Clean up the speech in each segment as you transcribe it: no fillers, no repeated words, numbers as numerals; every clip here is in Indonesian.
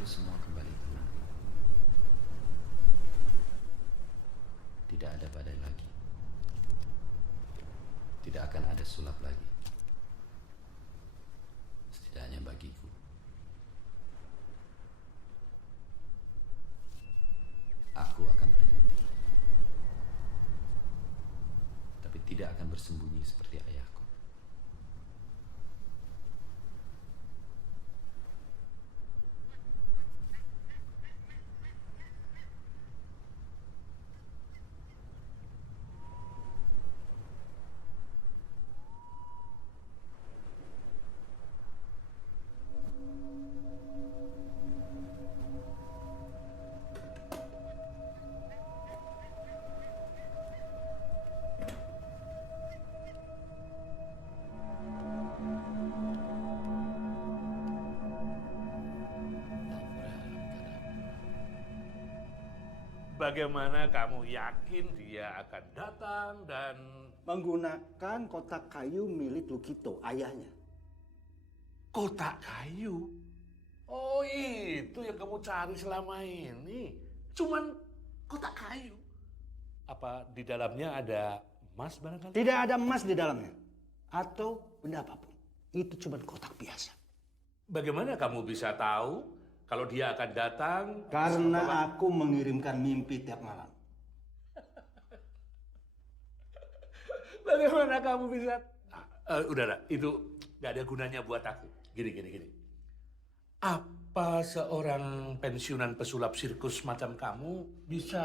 itu semua kembali tenang. Tidak ada badai lagi. Tidak akan ada sulap lagi. Setidaknya bagiku. Aku akan berhenti. Tapi tidak akan bersembunyi seperti ayahku. Bagaimana kamu yakin dia akan datang dan... Menggunakan kotak kayu milik Lukito, ayahnya. Kotak kayu? Oh, itu yang kamu cari selama ini. Cuman kotak kayu. Apa di dalamnya ada emas barangkali? Tidak ada emas di dalamnya. Atau benda apapun. Itu cuma kotak biasa. Bagaimana kamu bisa tahu kalau dia akan datang? Karena aku mengirimkan mimpi tiap malam. Bagaimana kamu bisa... Udahlah, itu gak ada gunanya buat aku. Gini. Apa seorang pensiunan pesulap sirkus macam kamu bisa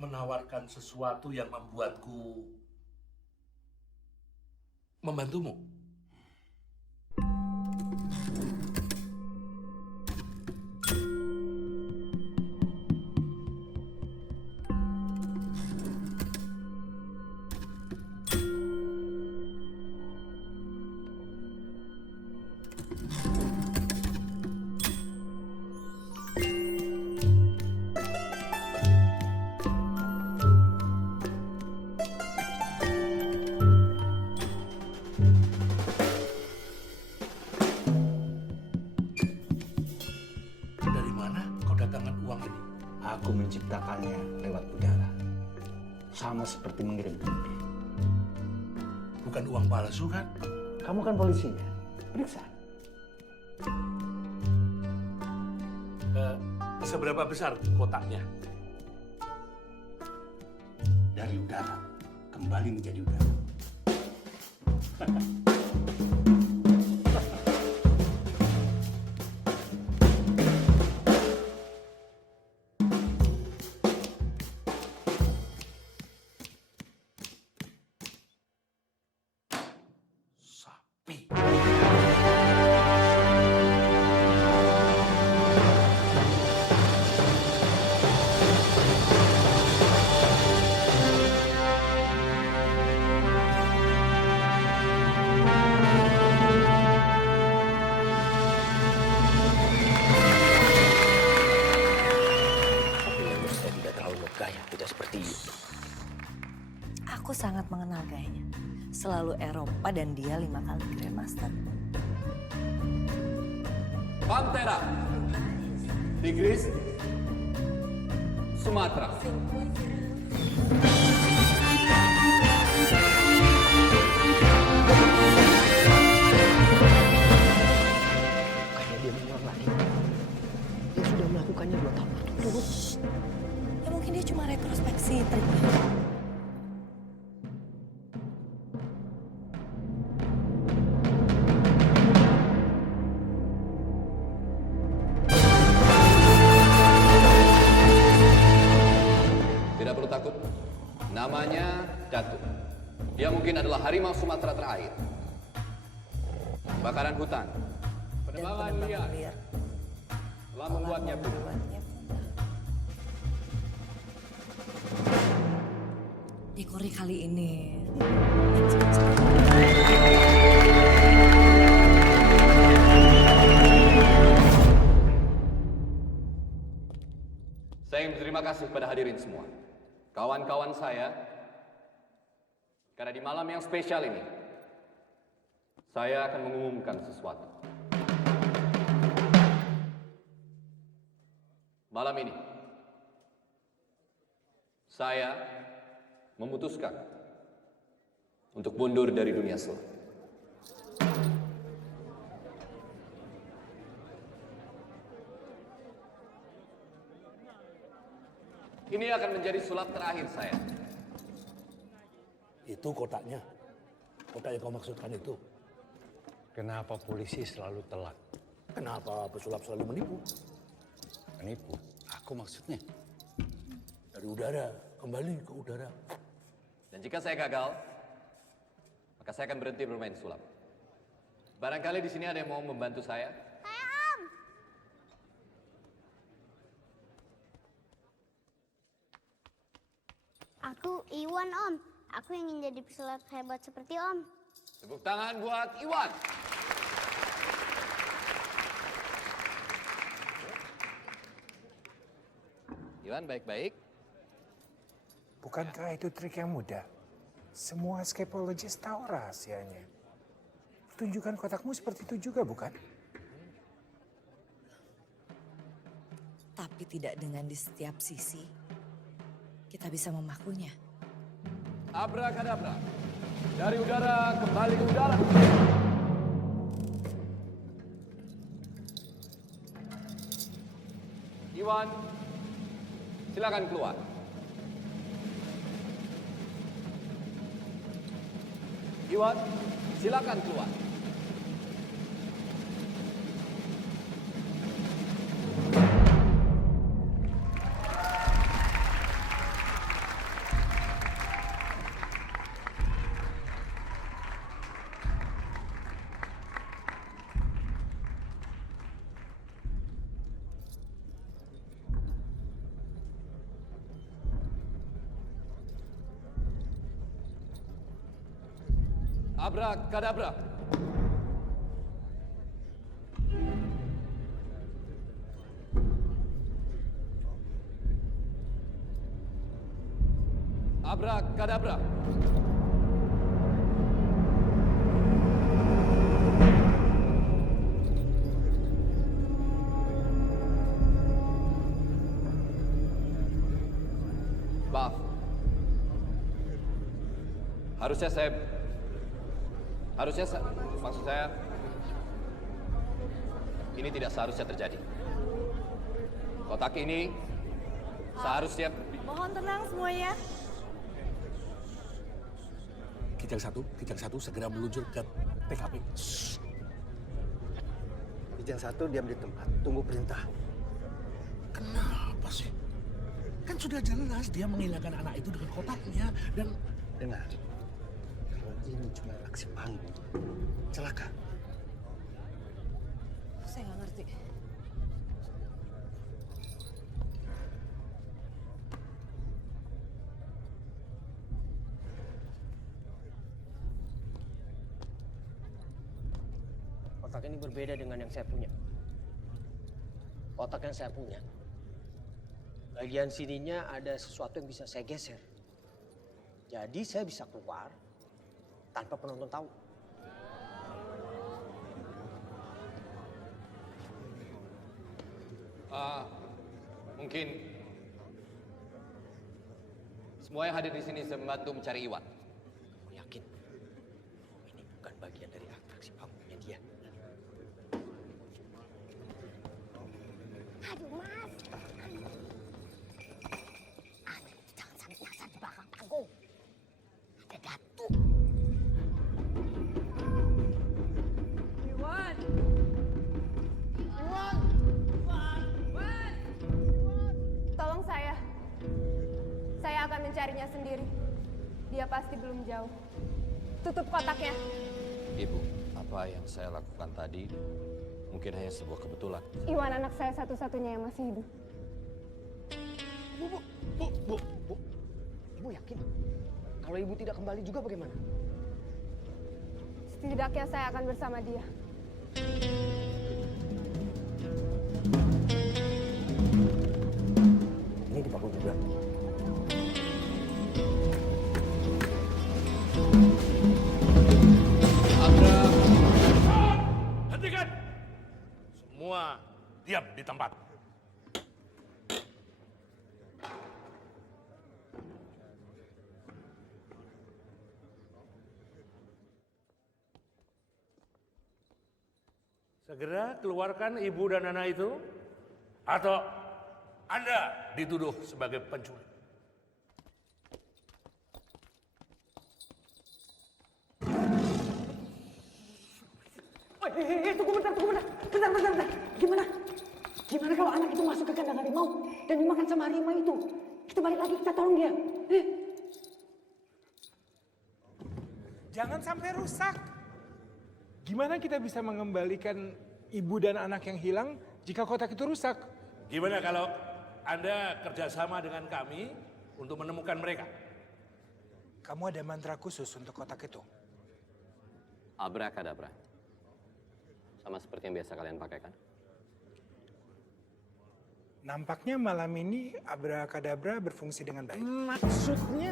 menawarkan sesuatu yang membuatku membantumu? Dari mana kau datangkan uang ini? Aku menciptakannya lewat udara. Sama seperti mengirim mimpi. Bukan uang palsu kan? Kamu kan polisinya. Periksa. Seberapa besar kotaknya? Dari udara kembali menjadi udara. Sapi. Saya tidak terlalu megah, tidak seperti itu. Aku sangat mengenal gayanya. Selalu Eropa dan dia 5 kali Grandmaster. Pantera, Tigris, Sumatera. Kayaknya dia mengulang lagi. Dia sudah melakukannya 2 tahun berturut-turut. Ya mungkin dia cuma retrospeksi triknya. Tidak perlu takut. Namanya Datuk. Dia mungkin adalah harimau Sumatera terakhir. Kebakaran hutan, penebangan liar, telah membuatnya punah. Di Kori kali ini. Saya ingin berterima kasih kepada hadirin semua. Kawan-kawan saya, karena di malam yang spesial ini, saya akan mengumumkan sesuatu. malam ini saya memutuskan untuk mundur dari dunia sulap. Ini akan menjadi sulap terakhir saya. Itu kotaknya. Kotak yang kau maksudkan itu. Kenapa polisi selalu telat? Kenapa pesulap selalu menipu? Menipu? Aku maksudnya. Dari udara, kembali ke udara. Dan jika saya gagal, maka saya akan berhenti bermain sulap. Barangkali di sini ada yang mau membantu saya? Aku Iwan, Om. Aku ingin jadi pesulap hebat seperti Om. Tepuk tangan buat Iwan. Iwan baik-baik. Bukankah itu trik yang mudah? Semua escapologist tahu rahasianya. Tunjukkan kotakmu seperti itu juga, bukan? Tapi tidak dengan di setiap sisi kita bisa memakunya. Abrakadabra. Dari udara kembali ke udara. Iwan, silakan keluar. Iwan, silakan keluar. Abrakadabra. Abrakadabra. Maaf. Maksud saya, ini tidak seharusnya terjadi. Kotak ini seharusnya... Mohon tenang semuanya. Kijang satu segera meluncur ke TKP. Kijang satu diam di tempat, tunggu perintah. Kenapa sih? Kan sudah jelas dia menghilangkan anak itu dengan kotaknya dan... Dengar, kalau ini cuma aksi panggung, celaka. Saya nggak ngerti. Kotak ini berbeda dengan yang saya punya. Kotak yang saya punya, bagian sininya ada sesuatu yang bisa saya geser. Jadi saya bisa keluar tanpa penonton tahu. Mungkin semua yang hadir di sini bisa membantu mencari Iwan. Aku yakin ini bukan bagian dari atraksi panggungnya dia. Aduh, Mas. Jangan sampai nyasar di belakang panggung. Ada Datuk. Iwan. Tolong saya. Saya akan mencarinya sendiri. Dia pasti belum jauh. Tutup kotaknya. Ibu, apa yang saya lakukan tadi mungkin hanya sebuah kebetulan. Iwan anak saya satu-satunya yang masih hidup. Bu. Ibu yakin? Kalau ibu tidak kembali juga bagaimana? Setidaknya saya akan bersama dia. Ini dipakai juga. Hentikan! Semua diam di tempat. Segera keluarkan ibu dan anak itu, atau Anda dituduh sebagai penculik. Tunggu bentar. Gimana kalau anak itu masuk ke kandang harimau dan dimakan sama harimau itu? Kita balik lagi, kita tolong dia. Jangan sampai rusak. Gimana kita bisa mengembalikan ibu dan anak yang hilang jika kotak itu rusak? Gimana kalau Anda kerjasama dengan kami untuk menemukan mereka? Kamu ada mantra khusus untuk kotak itu? Abrakadabra. Sama seperti yang biasa kalian pakai kan? Nampaknya malam ini abrakadabra berfungsi dengan baik. Maksudnya?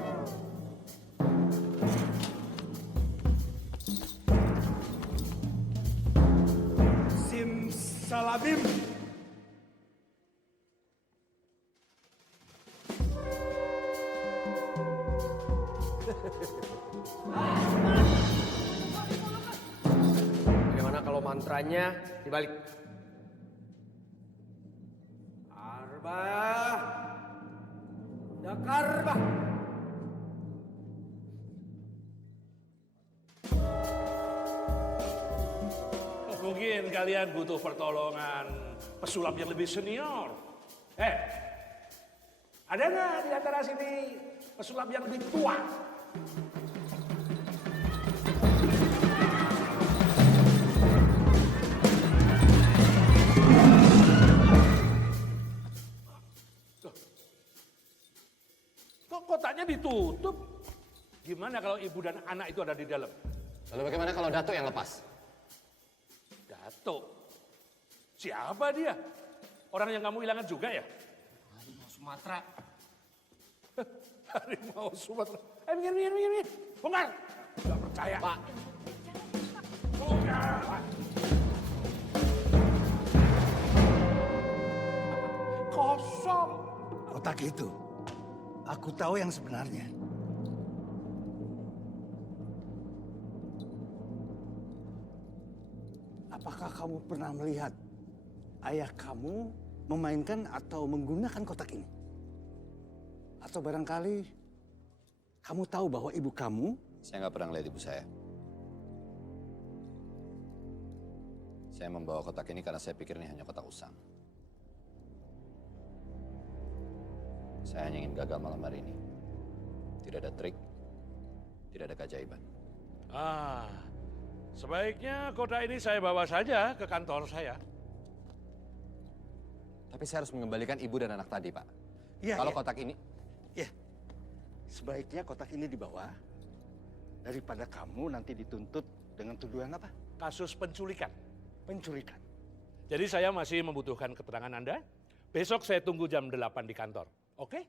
Simsalabim. Bagaimana kalau mantranya dibalik? Arbah. Dakarbah. Mungkin kalian butuh pertolongan pesulap yang lebih senior. Ada nggak di antara sini pesulap yang lebih tua? Kok kotaknya ditutup? Gimana kalau ibu dan anak itu ada di dalam? Lalu bagaimana kalau Datuk yang lepas? Datuk? Siapa dia? Orang yang kamu hilangkan juga ya? Harimau Sumatera. Harimau Sumatera. Minggir. Bongkar. Gak percaya. Pak. Bongkar. Kosong. Kotak itu, aku tahu yang sebenarnya. Apakah kamu pernah melihat ayah kamu memainkan atau menggunakan kotak ini? Atau barangkali kamu tahu bahwa ibu kamu... Saya nggak pernah ngeliat ibu saya. Saya membawa kotak ini karena saya pikir ini hanya kotak usang. Saya hanya ingin gagal malam hari ini. Tidak ada trik, tidak ada keajaiban. Sebaiknya kotak ini saya bawa saja ke kantor saya. Tapi saya harus mengembalikan ibu dan anak tadi, Pak. Iya, Kalau iya. kotak ini... Ya, sebaiknya kotak ini dibawa daripada kamu nanti dituntut dengan tuduhan apa? Kasus penculikan. Penculikan. Jadi saya masih membutuhkan keterangan Anda. Besok saya tunggu jam 8 di kantor. Oke?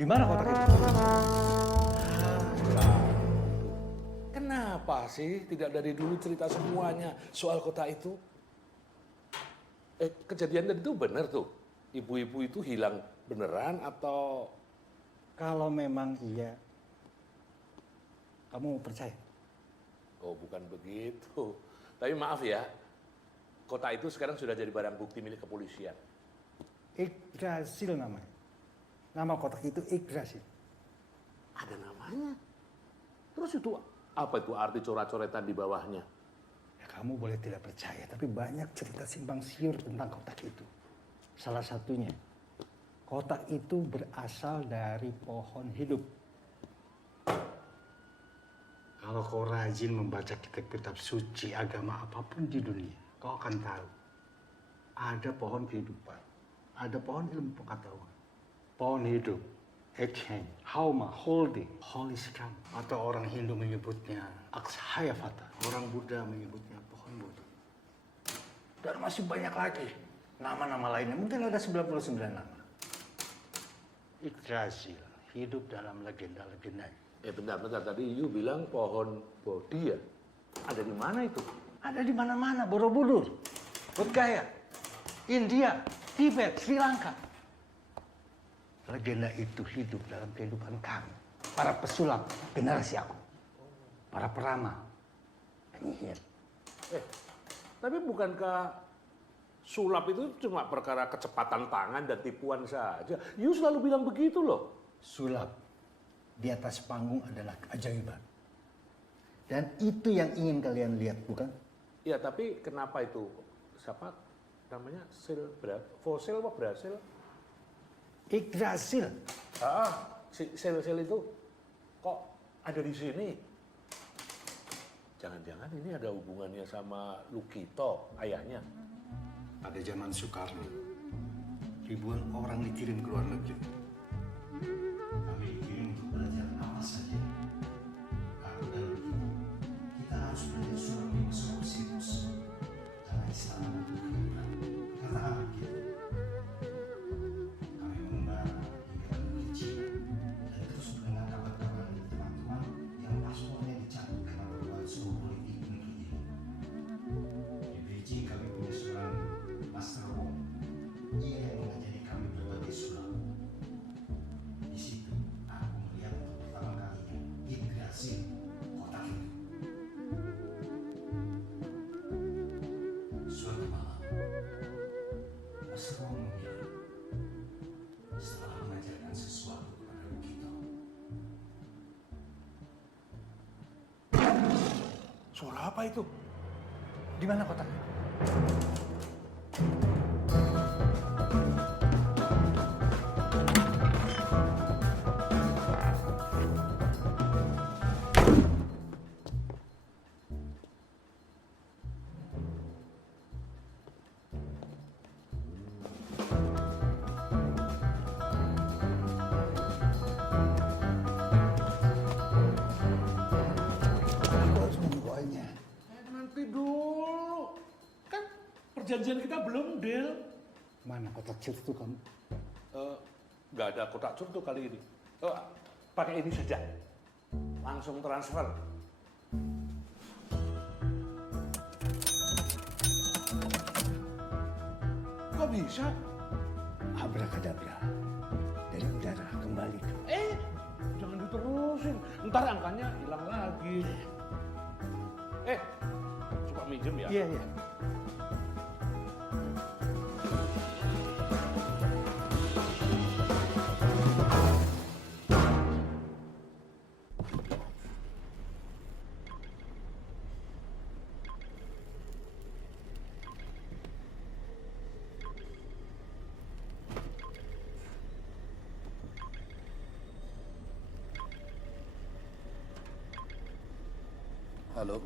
Di mana kotak itu? Kenapa sih tidak dari dulu cerita semuanya soal kota itu? Kejadian tadi itu benar tuh? Ibu-ibu itu hilang beneran atau... Kalau memang iya, kamu percaya? Oh, bukan begitu. Tapi maaf ya, kota itu sekarang sudah jadi barang bukti milik kepolisian. Yggdrasil namanya. Nama kotak itu Yggdrasil. Ada namanya? Terus itu apa itu arti coret-coretan di bawahnya? Ya, kamu boleh tidak percaya, tapi banyak cerita simpang siur tentang kotak itu. Salah satunya, kotak itu berasal dari pohon hidup. Kalau kau rajin membaca kitab-kitab suci agama apapun di dunia, kau akan tahu. Ada pohon kehidupan, ada pohon ilmu pengetahuan. Pohon hidup, Echeng, Hauma, Holdi, Holy Scrum. Atau orang Hindu menyebutnya Akshayavata. Orang Buddha menyebutnya pohon Bodhi. Dan masih banyak lagi nama-nama lainnya. Mungkin ada 99 nama. Yggdrasil hidup dalam legenda-legendanya. Bentar. Tadi Yu bilang pohon Bodhi ya? Ada di mana itu? Ada di mana-mana, Borobudur, Bodhgaya, India, Tibet, Sri Lanka. Legenda itu hidup dalam kehidupan kami, para pesulap generasi aku, para peramal, penyihir. Tapi bukankah sulap itu cuma perkara kecepatan tangan dan tipuan saja? Yu selalu bilang begitu loh. Sulap di atas panggung adalah keajaiban. Dan itu yang ingin kalian lihat, bukan? Ya, tapi kenapa itu? Siapa namanya? Fosil apa berhasil? Yggdrasil. Sel itu kok ada di sini? Jangan-jangan ini ada hubungannya sama Lukito, ayahnya. Pada zaman Soekarno, ribuan orang dikirim ke luar negeri. Kami dikirim untuk belajar apa saja. Aku dan Lukito, kita harus belajar surat Mimosoro Situs. Karena istana untuk kehidupan. Kata apa kita? Kami mengembara hingga ke Cina dan terus mendengar kabar-kabar dari teman-teman yang paspornya dicabut karena perubahan suhu politik negeri ini. Di Beijing kami punya seorang Master Wong. Ia yang mengajari kami berbagai sulap. Di situ aku melihat untuk pertama kalinya Yggdrasil, kotak itu. Suatu malam, Master Wong memilih setelah mengajarkan sesuatu kepada Lukito. Suara apa itu? Di mana kotaknya? Aku harus membukanya. Nanti dulu. Kan perjanjian kita belum deal. Mana kotak itu kamu? Nggak ada kotak curtu kali ini. Pakai ini saja. Langsung transfer. Kok bisa? Abrakadabra. Dari udara kembali ke... Jangan diterusin. Ntar angkanya hilang lagi. Coba minjem ya. Iya. Halo.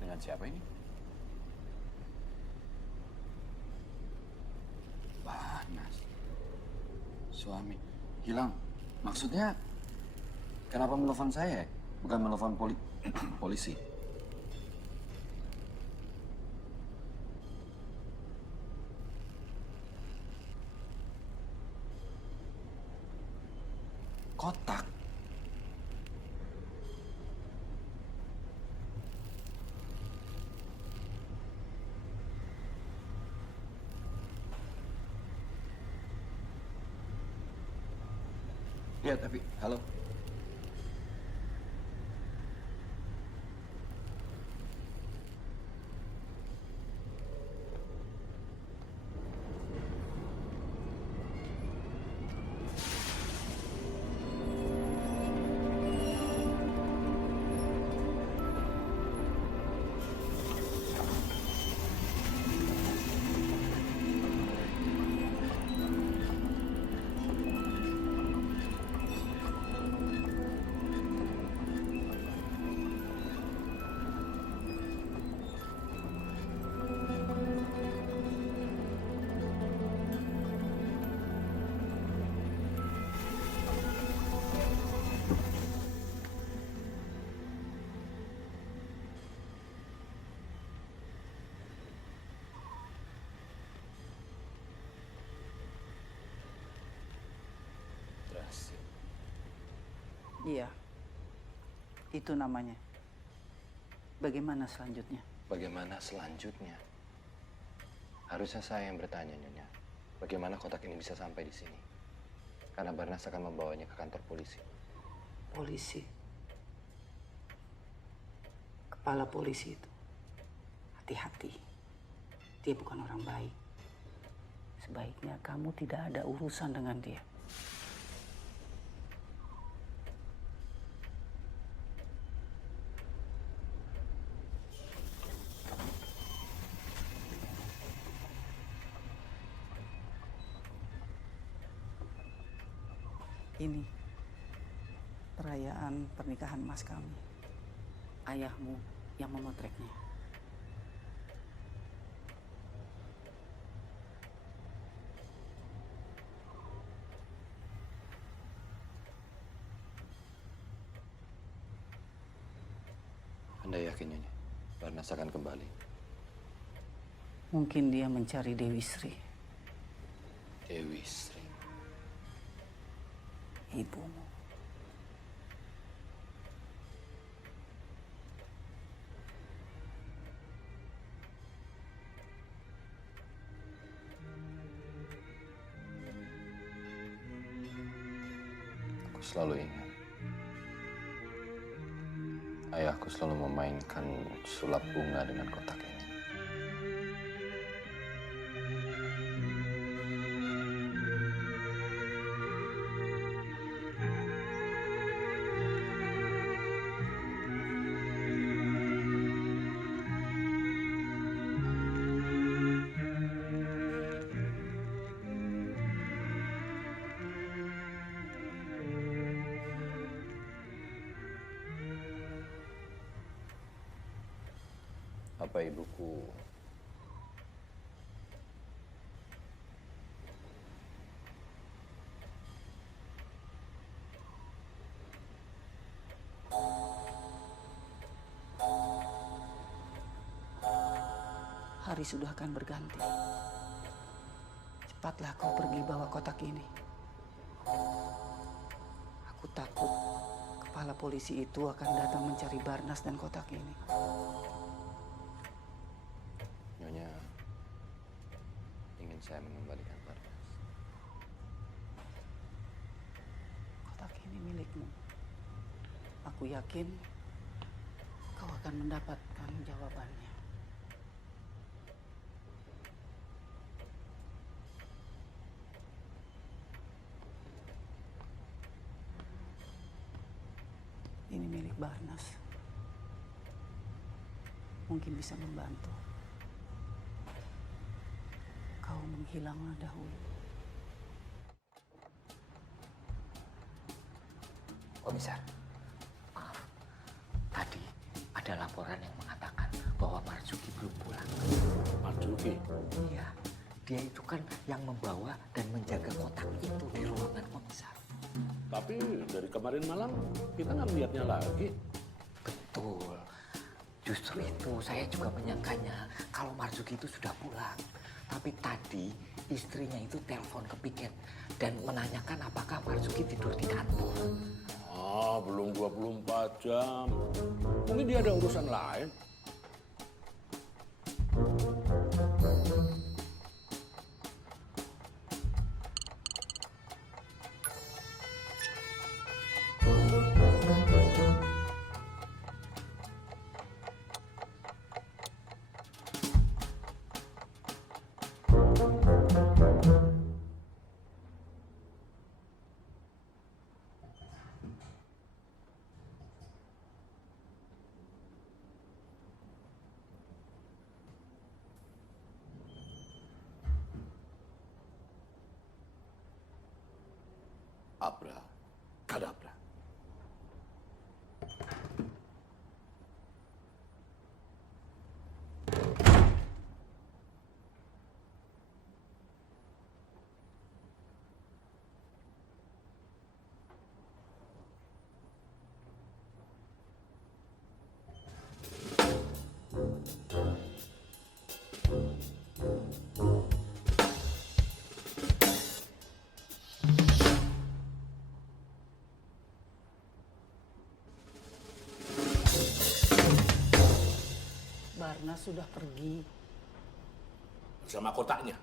Dengan siapa ini? Banas. Suami. Hilang. Maksudnya, kenapa menelpon saya? Bukan menelpon polisi. Kotak. Ya, tapi halo. Iya, itu namanya. Bagaimana selanjutnya? Bagaimana selanjutnya? Harusnya saya yang bertanya, Nyonya. Bagaimana kotak ini bisa sampai di sini? Karena Barnas akan membawanya ke kantor polisi. Polisi. Kepala polisi itu. Hati-hati. Dia bukan orang baik. Sebaiknya kamu tidak ada urusan dengan dia. Ini perayaan pernikahan mas kami. Ayahmu yang memotretnya. Anda yakin, Nyonya? Barnas akan kembali? Mungkin dia mencari Dewi Sri, Dewi Sri. ibumu. Aku selalu ingat. Ayahku selalu memainkan sulap bunga dengan kotak ini. Apa ibuku Hari sudah akan berganti. Cepatlah kau pergi bawa kotak ini. Aku takut kepala polisi itu akan datang mencari Barnas dan kotak ini. Nyonya ingin saya mengembalikan Barnas. Kotak ini milikmu. Aku yakin kau akan mendapatkan jawabannya. Ini milik Barnas. Mungkin bisa membantu. Kau menghilanglah dahulu. Komisar, maaf. Tadi ada laporan yang mengatakan bahwa Marzuki belum pulang. Marzuki? Iya, dia itu kan yang membawa dan menjaga kotak itu di ruangan komisar. Tapi dari kemarin malam kita nggak melihatnya lagi. Betul. Justru itu saya juga menyangkanya kalau Marzuki itu sudah pulang. Tapi tadi istrinya itu telepon ke piket dan menanyakan apakah Marzuki tidur di kantor. Ah, belum 24 jam. Mungkin dia ada urusan lain. Abra, kadabra. Barnas sudah pergi. Bersama kotaknya.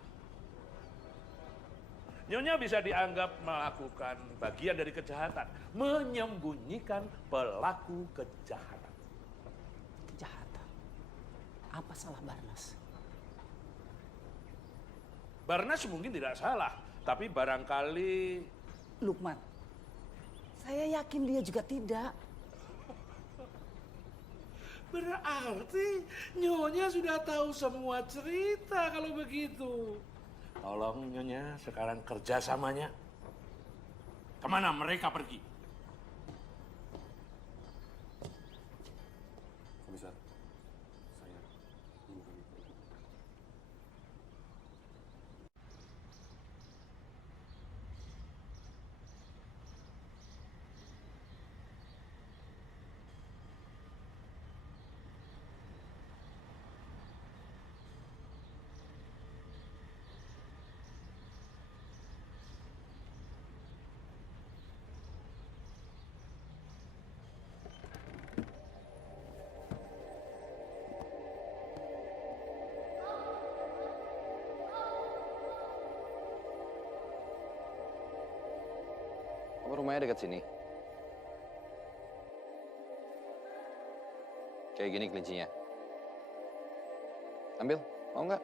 Nyonya bisa dianggap melakukan bagian dari kejahatan. Menyembunyikan pelaku kejahatan. Kejahatan. Apa salah Barnas? Barnas mungkin tidak salah, tapi barangkali... Lukman, saya yakin dia juga tidak. Berarti Nyonya sudah tahu semua cerita kalau begitu. Tolong Nyonya sekarang kerjasamanya. Kemana mereka pergi? Komisar, saya ingin kami pergi. Kamu rumahnya dekat sini? Kayak gini kelincinya. Ambil, mau nggak?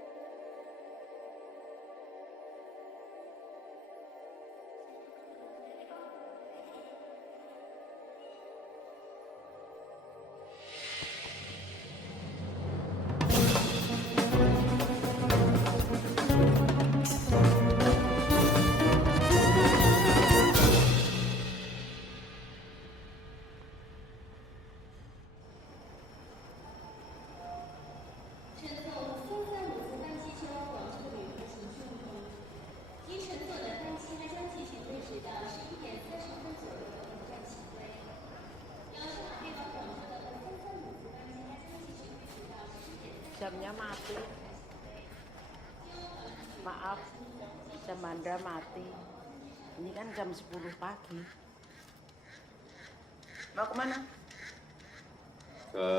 Jamnya mati. Maaf, jam Anda mati. Ini kan jam 10 pagi. Mau kemana? Ke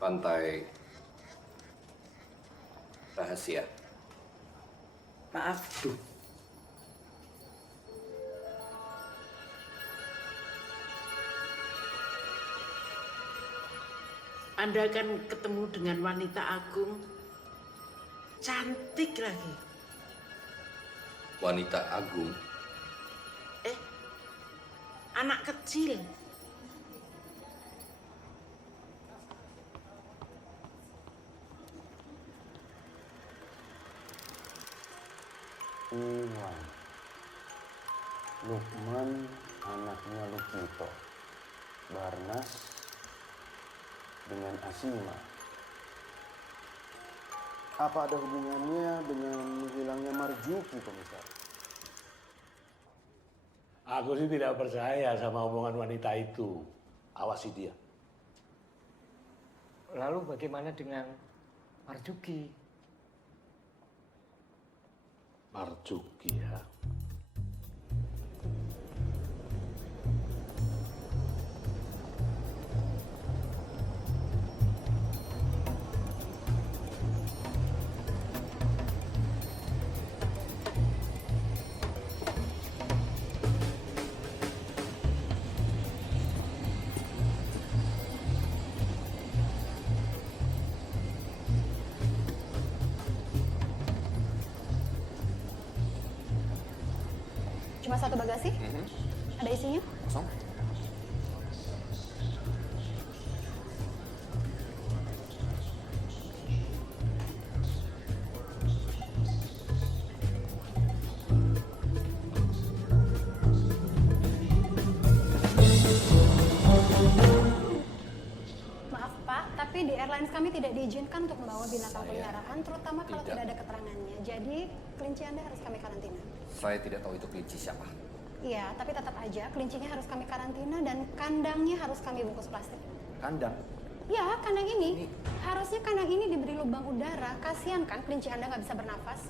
pantai rahasia. Maaf. Anda akan ketemu dengan wanita agung. Cantik lagi. Wanita agung? Anak kecil. Iwan. Lukman anaknya Lukito. Barnas dengan Asima. Apa ada hubungannya dengan hilangnya Marjuki, Komisar? Aku sih tidak percaya sama omongan wanita itu. Awasi dia. Lalu bagaimana dengan Marjuki? Marjuki ya. Cuma satu bagasi? Ada isinya? Kosong. Maaf Pak, tapi di airlines kami tidak diizinkan untuk membawa binatang peliharaan, terutama kalau tidak ada keterangannya. Jadi kelinci Anda harus kami karantina. Saya tidak tahu itu kelinci siapa. Iya, tapi tetap aja kelincinya harus kami karantina dan kandangnya harus kami bungkus plastik. Kandang? Ya, kandang ini. Harusnya kandang ini diberi lubang udara. Kasihan kan kelinci Anda nggak bisa bernafas.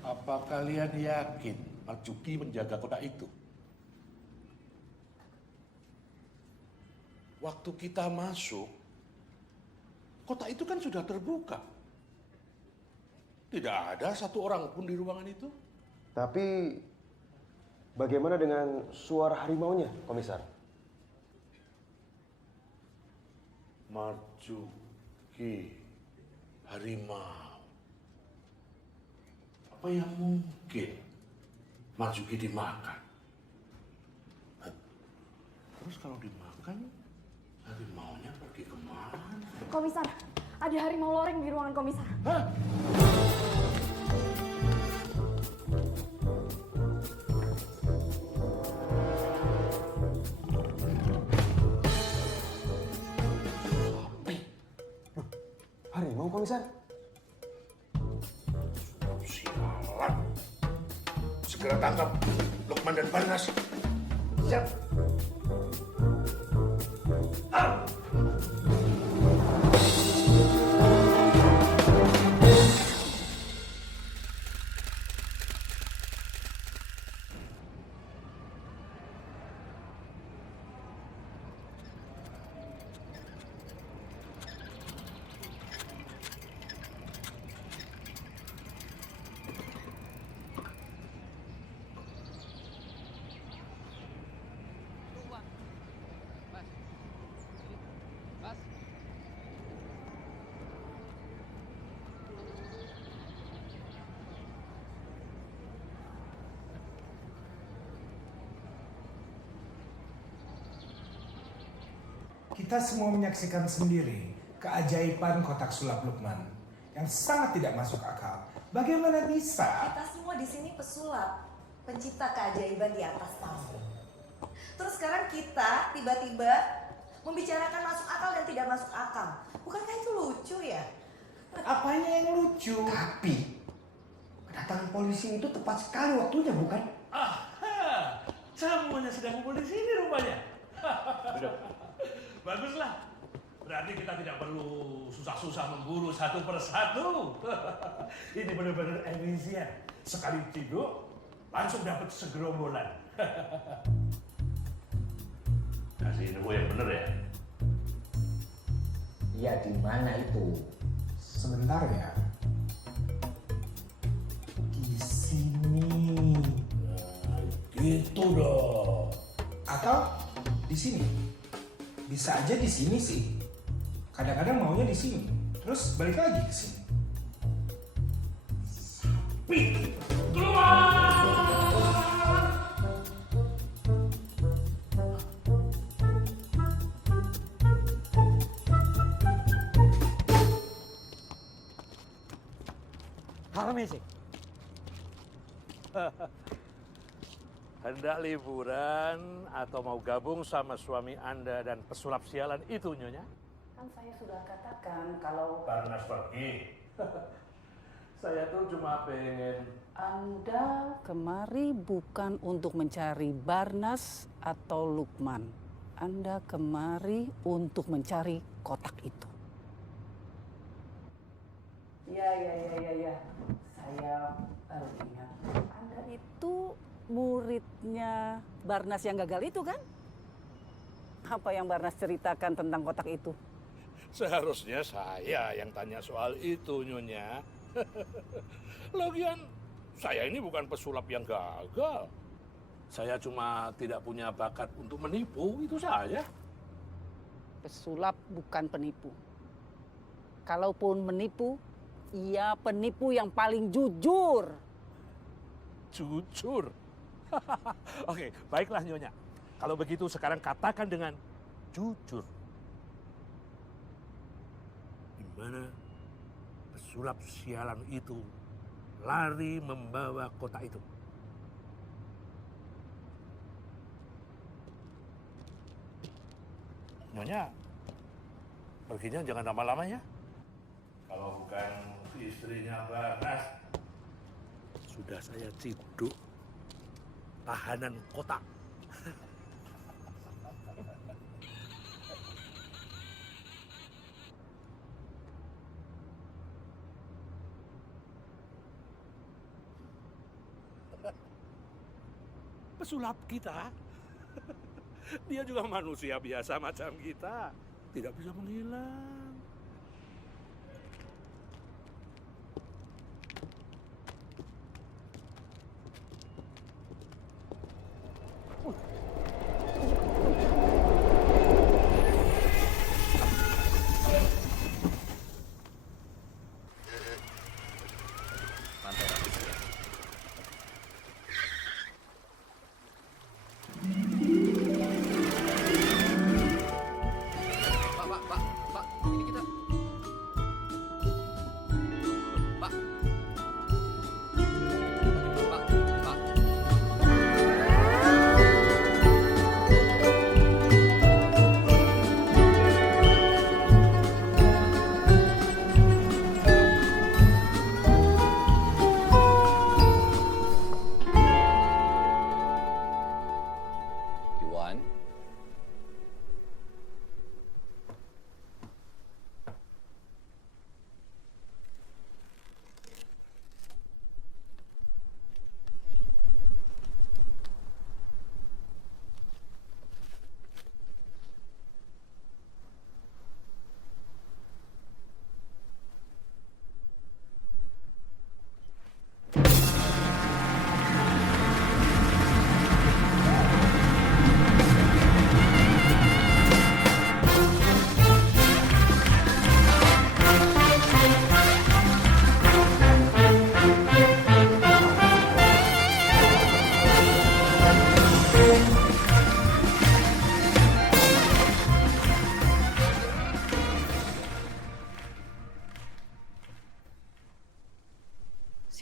Apa kalian yakin Marzuki menjaga kotak itu. Waktu kita masuk, kotak itu kan sudah terbuka. Tidak ada satu orang pun di ruangan itu. Tapi bagaimana dengan suara harimaunya, Komisar? Marzuki, harimau. Apa yang mungkin Marzuki dimakan? Terus kalau dimakan, harimaunya pergi kemana? Komisar, ada harimau loreng di ruangan komisar. Hah? Harimau, Komisar? Sialan. Segera tangkap Lukman dan Barnas. Siap. Kita semua menyaksikan sendiri keajaiban kotak sulap Lukman yang sangat tidak masuk akal. Bagaimana bisa? Kita semua di sini pesulap, pencipta keajaiban di atas tahun. Terus sekarang kita tiba-tiba membicarakan masuk akal dan tidak masuk akal. Bukankah itu lucu ya? Apanya yang lucu? Tapi kedatangan polisi itu tepat sekali waktunya, bukan? Semuanya sedang kumpul di sini rupanya. Baguslah. Berarti kita tidak perlu susah-susah memburu satu persatu. Ini benar-benar efisien. Sekali tidur, langsung dapat segerombolan. Kasih info yang benar ya. Ya, di mana itu? Sebentar ya. Di sini. Nah, gitu dong. Atau di sini. Bisa aja di sini sih. Kadang-kadang maunya di sini. Terus balik lagi ke sini. Sapi, keluar! Amazing. Hendak liburan atau mau gabung sama suami Anda dan pesulap sialan itu, Nyonya? Kan saya sudah katakan kalau Barnas pergi. Saya tuh cuma pengen... Anda kemari bukan untuk mencari Barnas atau Lukman. Anda kemari untuk mencari kotak itu. Ya. Saya baru ingat. Anda itu muridnya Barnas yang gagal itu kan? Apa yang Barnas ceritakan tentang kotak itu? Seharusnya saya yang tanya soal itu, Nyonya. Lagian, saya ini bukan pesulap yang gagal. Saya cuma tidak punya bakat untuk menipu, itu saja. Pesulap bukan penipu. Kalaupun menipu, ia penipu yang paling jujur. Jujur? Oke, baiklah Nyonya. Kalau begitu sekarang katakan dengan jujur. Di mana pesulap sialan itu lari membawa kotak itu? Nyonya, perginya jangan lama-lama ya. Kalau bukan istrinya Barnas, sudah saya ciduk tahanan kotak. pesulap kita. Dia juga manusia biasa macam kita. Tidak bisa menghilang.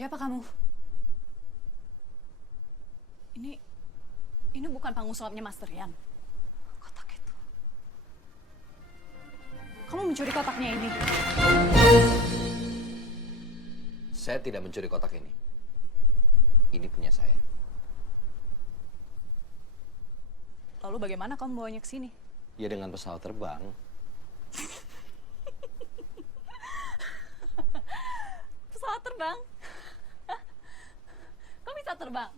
Siapa kamu? Ini bukan panggung sulapnya Master Yan. Kotak itu. Kamu mencuri kotaknya ini. Saya tidak mencuri kotak ini. Ini punya saya. Lalu bagaimana kamu bawanya ke sini? Ya dengan pesawat terbang. Pesawat terbang? Kok bisa terbang?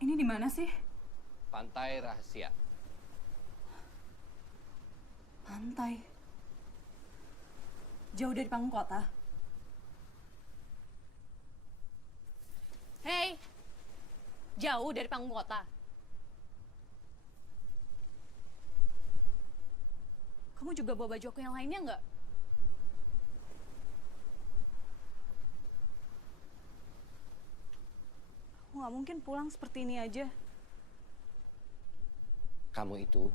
Ini di mana sih? Pantai rahasia. Pantai. Jauh dari panggung kota. Hei, jauh dari panggung kota. Kamu juga bawa baju aku yang lainnya nggak? Aku nggak mungkin pulang seperti ini aja. Kamu itu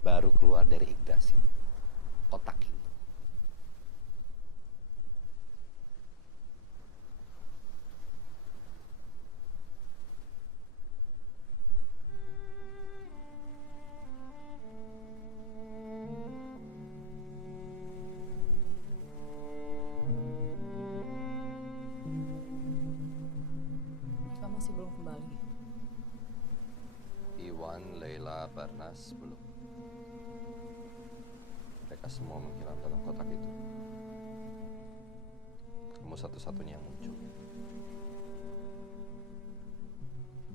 baru keluar dari Yggdrasil. Kotak ini. Kamu masih belum kembali. Iwan, Leila, Barnas belum. Mereka semua menghilang dalam kotak itu. Kamu satu-satunya yang muncul.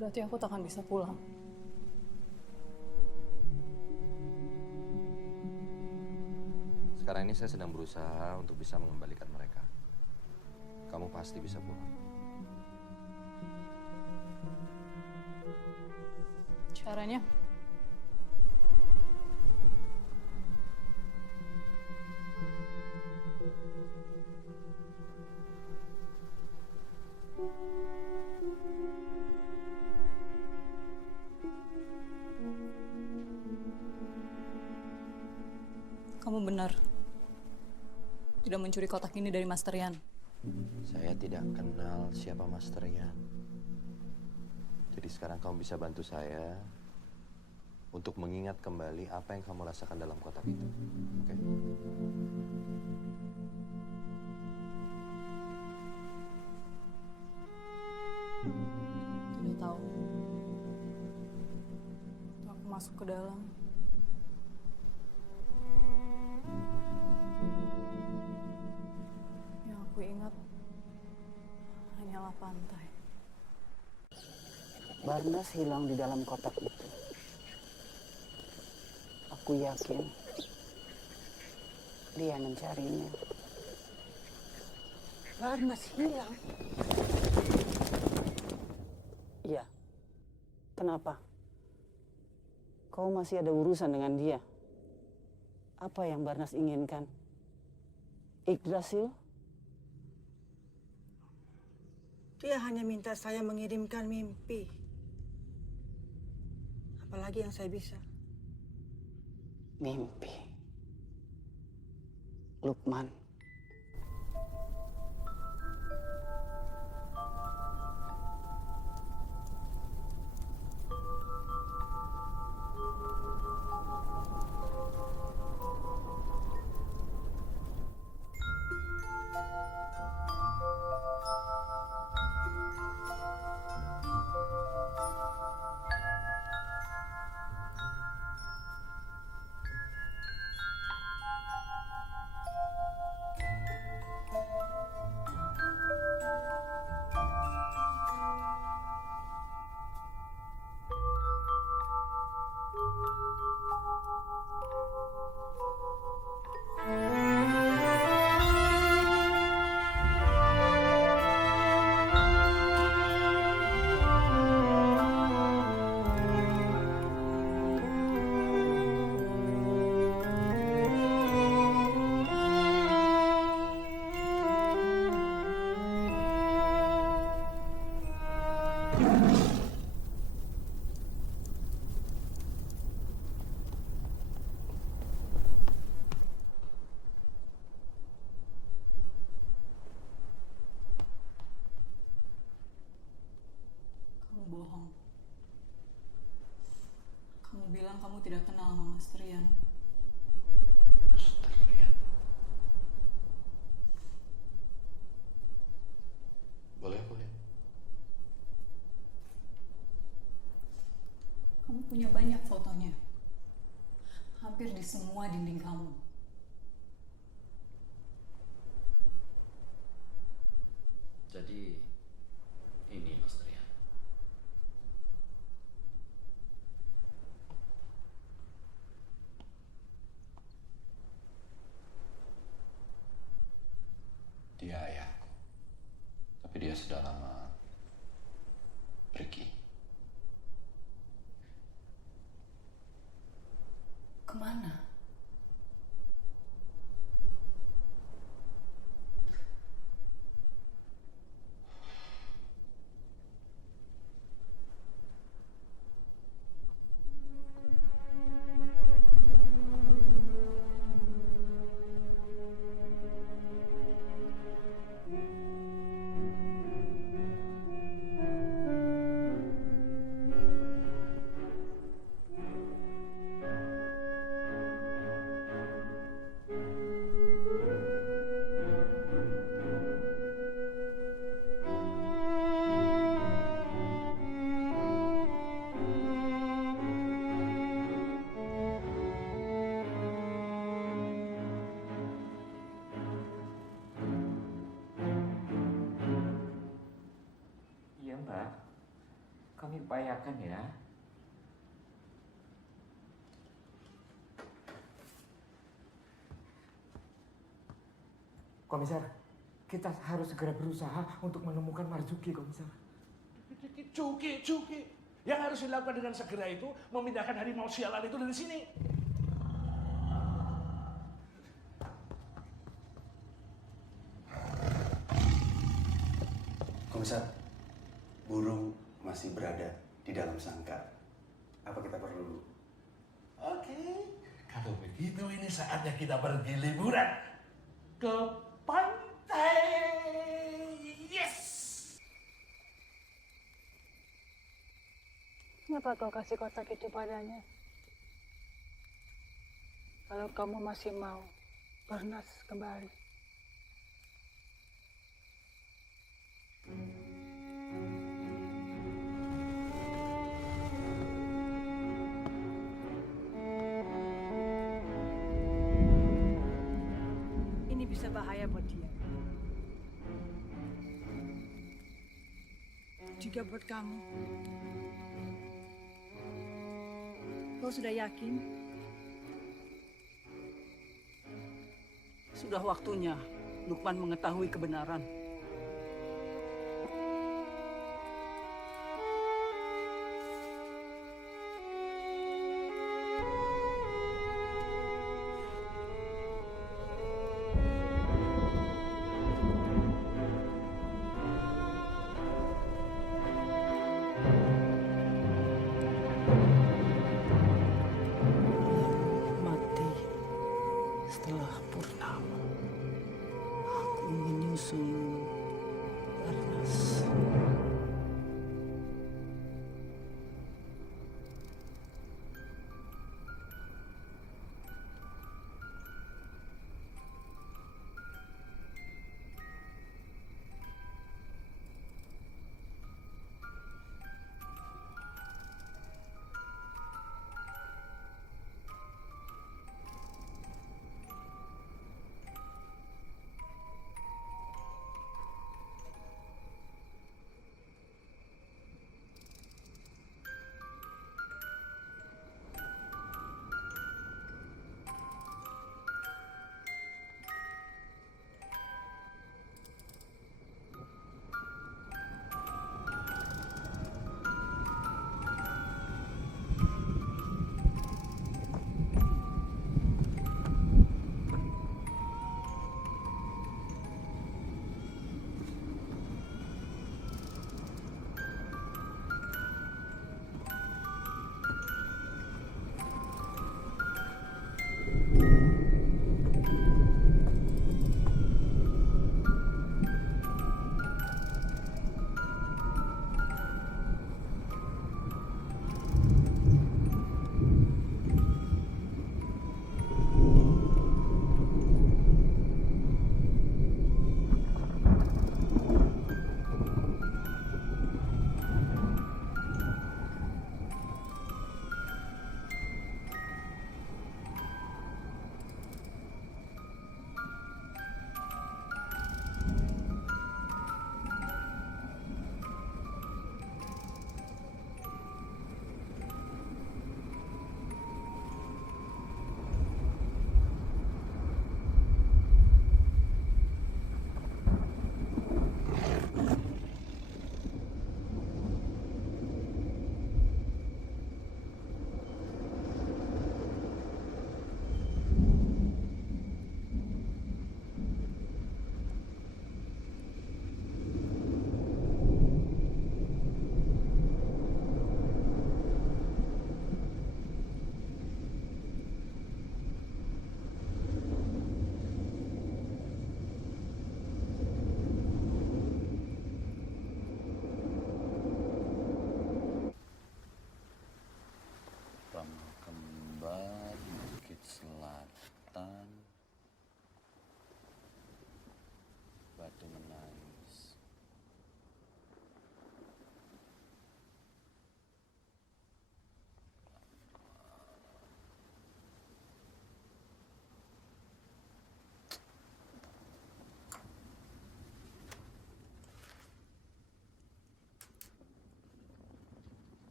Berarti aku tak akan bisa pulang. Sekarang ini saya sedang berusaha untuk bisa mengembalikan mereka. Kamu pasti bisa pulang. Caranya? Kamu benar. Tidak mencuri kotak ini dari Master Yan. Saya tidak kenal siapa Master Yan. Jadi sekarang kamu bisa bantu saya untuk mengingat kembali apa yang kamu rasakan dalam kotak itu. Oke? Tidak tahu. Aku masuk ke dalam. pantai. Barnas hilang di dalam kotak itu. Aku yakin dia mencarinya. Barnas hilang? Iya. Kenapa? Kau masih ada urusan dengan dia? Apa yang Barnas inginkan? Yggdrasil? Dia hanya minta saya mengirimkan mimpi. Apalagi yang saya bisa. Mimpi. Lukman. Bohong. Kamu bilang kamu tidak kenal sama Mas Trian. Mas Trian. Boleh aku lihat? Kamu punya banyak fotonya. Hampir di semua dinding kamu. Jadi ini Mas Trian. Dia ayahku, tapi dia sudah lama pergi. Kemana? Iya Mbak, kami upayakan ya. Komisar, kita harus segera berusaha untuk menemukan Marzuki, Komisar. Cuki. Yang harus dilakukan dengan segera itu memindahkan harimau sialan itu dari sini. Komisar, burung masih berada di dalam sangkar. Apa kita perlu? Oke, kalau begitu ini saatnya kita pergi liburan ke pantai. Yes! Kenapa kau kasih kotak itu padanya? Kalau kamu masih mau Barnas kembali. Ini bisa bahaya buat dia. juga buat kamu. Kau sudah yakin? Sudah waktunya Lukman mengetahui kebenaran. Mati setelah purnama. Aku menyusul Barnas.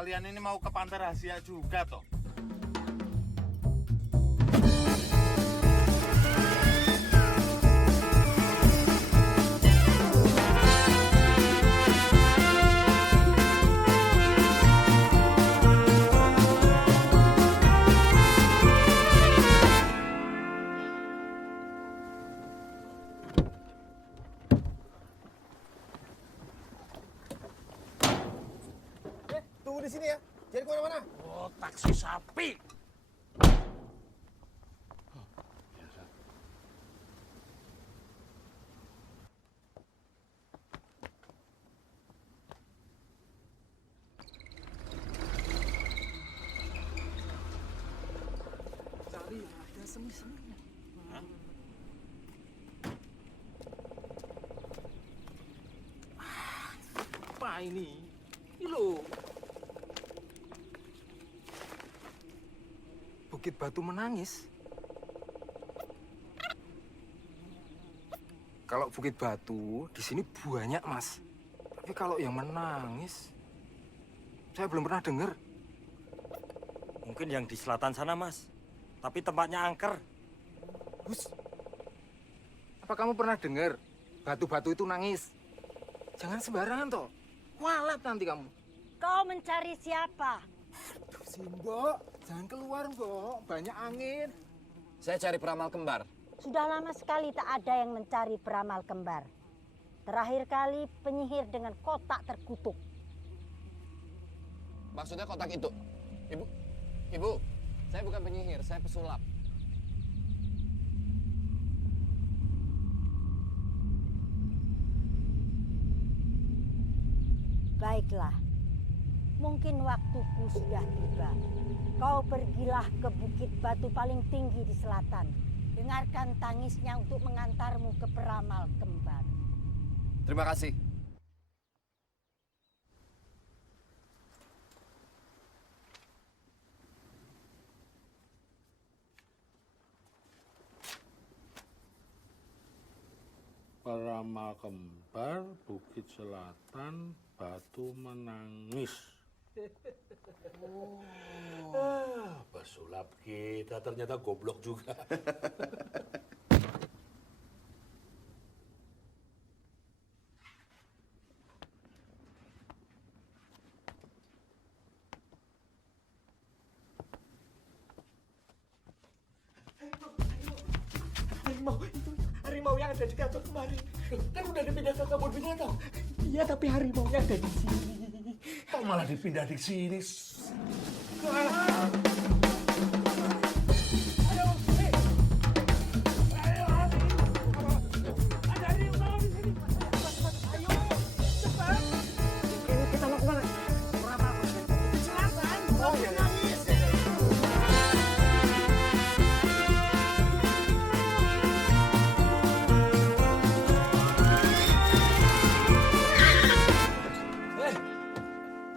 Kalian ini mau ke pantai rahasia juga toh? Tunggu di sini ya, jangan kemana-mana. Oh, taksi sapi. semi-semi. Apa ini? Ini loh. Bukit Batu Menangis. Kalau Bukit Batu di sini banyak, Mas. Tapi kalau yang menangis, saya belum pernah dengar. Mungkin yang di selatan sana, Mas. Tapi tempatnya angker. Hus. Apa kamu pernah dengar batu-batu itu nangis? Jangan sembarangan toh. Kualat nanti kamu. Kau mencari siapa? Simbo, jangan keluar, Mbok. Banyak angin. Saya cari peramal kembar. Sudah lama sekali tak ada yang mencari peramal kembar. Terakhir kali penyihir dengan kotak terkutuk. Maksudnya kotak itu? Ibu, saya bukan penyihir, saya pesulap. Baiklah, mungkin waktuku sudah tiba. Kau pergilah ke bukit batu paling tinggi di selatan. Dengarkan tangisnya untuk mengantarmu ke peramal kembar. Terima kasih. Peramal kembar, Bukit Selatan, Batu Menangis. Pesulap kita ternyata goblok juga. Harimau yang ada di kantor kemarin. Kan udah dipindah ke kebun binatang. Iya, tapi harimaunya ada di sini. Kok malah dipindah di sini? Kita mau kemana? Selatan. Oh, iya.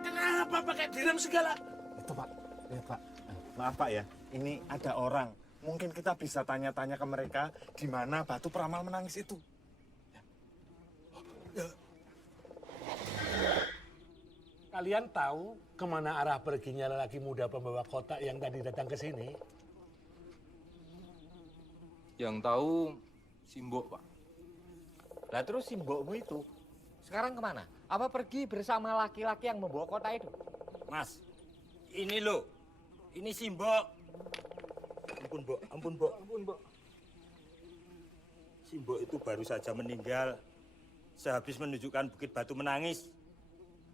Kenapa pakai direm segala? Itu Pak, lihat Pak. Maaf Pak ya, ini ada orang. Mungkin kita bisa tanya-tanya ke mereka di mana batu peramal menangis itu. Kalian tahu kemana arah perginya lelaki muda pembawa kotak yang tadi datang ke sini? Yang tahu Simbo, Pak. Lah terus Simbokmu itu sekarang kemana? Apa pergi bersama laki-laki yang membawa kotak itu? Mas, ini loh. Ini Simbok. Ampun, Mbok. Ampun, Mbok. Ampun, Mbok. Simbok itu baru saja meninggal sehabis menunjukkan Bukit Batu Menangis.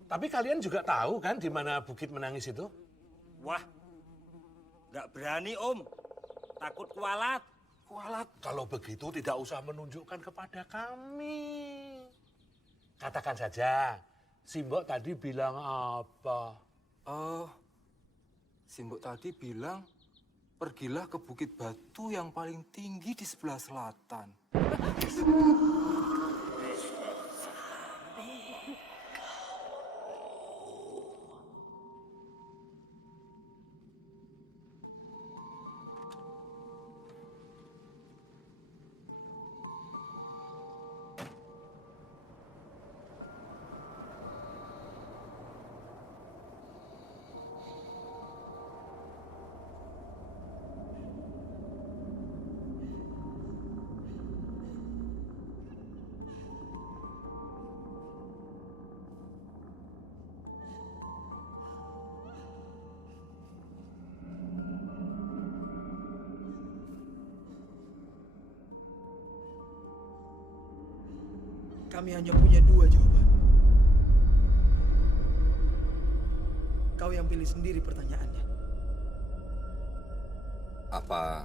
Tapi kalian juga tahu kan di mana Bukit Menangis itu? Wah, nggak berani Om. Takut kualat. Kualat. Kalau begitu tidak usah menunjukkan kepada kami. Katakan saja, Simbok tadi bilang apa? Oh, Simbok tadi bilang, pergilah ke Bukit Batu yang paling tinggi di sebelah selatan. Kami hanya punya dua jawaban. Kau yang pilih sendiri pertanyaannya. Apa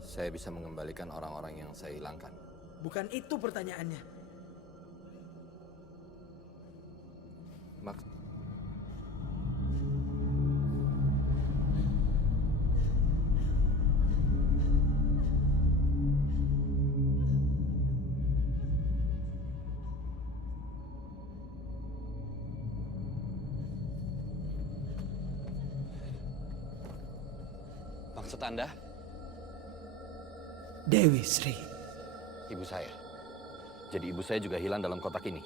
saya bisa mengembalikan orang-orang yang saya hilangkan? Bukan itu pertanyaannya. Maksud Anda? Dewi Sri. Ibu saya. Jadi ibu saya juga hilang dalam kotak ini.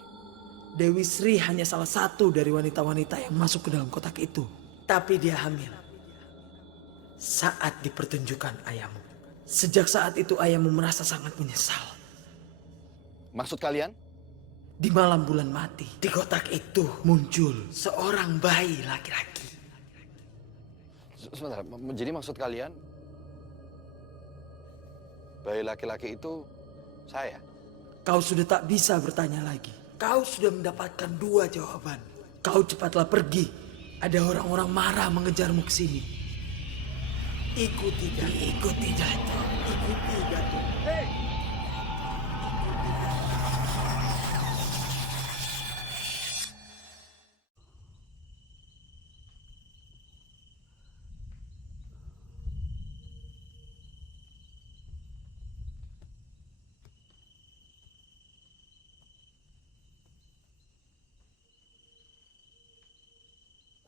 Dewi Sri hanya salah satu dari wanita-wanita yang masuk ke dalam kotak itu. Tapi dia hamil. Saat dipertunjukkan ayahmu. Sejak saat itu ayahmu merasa sangat menyesal. Maksud kalian? Di malam bulan mati, di kotak itu muncul seorang bayi laki-laki. Sebentar, jadi maksud kalian bayi laki-laki itu saya? Kau sudah tak bisa bertanya lagi. Kau sudah mendapatkan 2 jawaban. Kau cepatlah pergi. Ada orang-orang marah mengejarmu ke sini. Ikuti Datuk. Ikuti Datuk. Ikuti Datuk. Hei!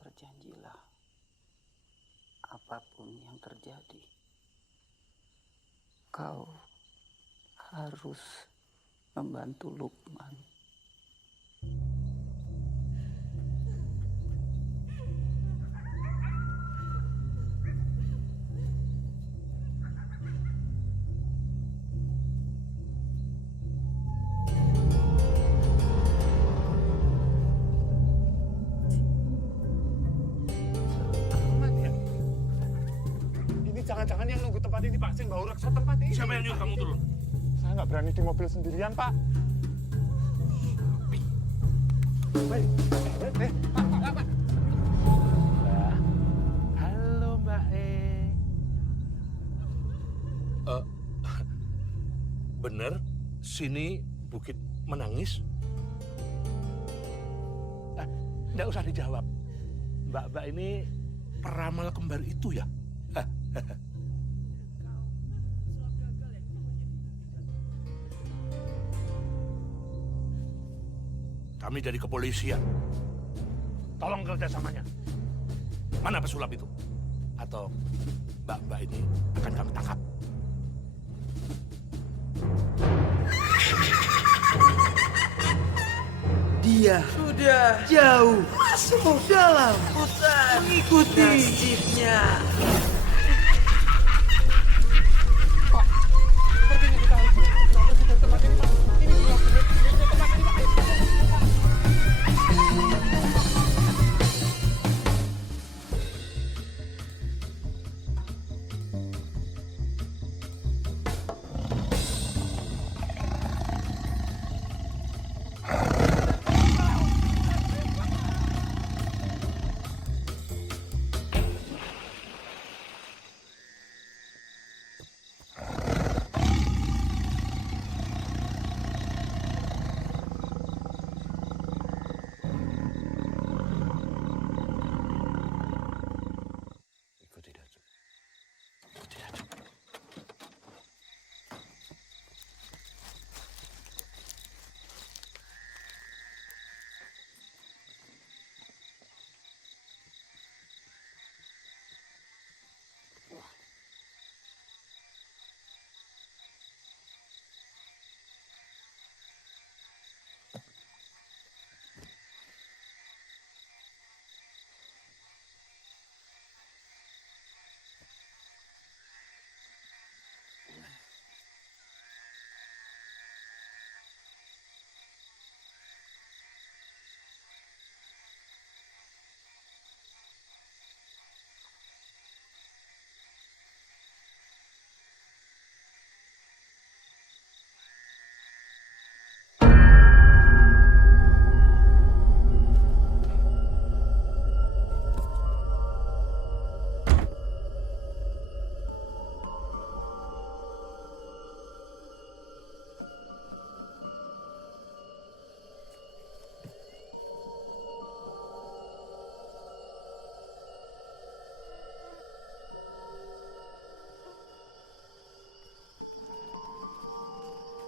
Berjanjilah, apapun yang terjadi, kau harus membantu Lukman. Jangan-jangan yang nunggu tempat ini Pak Sing bawa reksa tempat ini. Siapa yang nyuruh kamu turun? Saya nggak berani di mobil sendirian Pak. Pak. Halo Mbak E. Bener, sini Bukit Menangis? Nggak usah dijawab. Mbak ini peramal kembar itu ya? Kami dari kepolisian. Tolong kerjasamanya. Mana pesulap itu? Atau mbak-mbak ini akan kami tangkap. Dia sudah jauh masuk dalam hutan mengikuti nasibnya.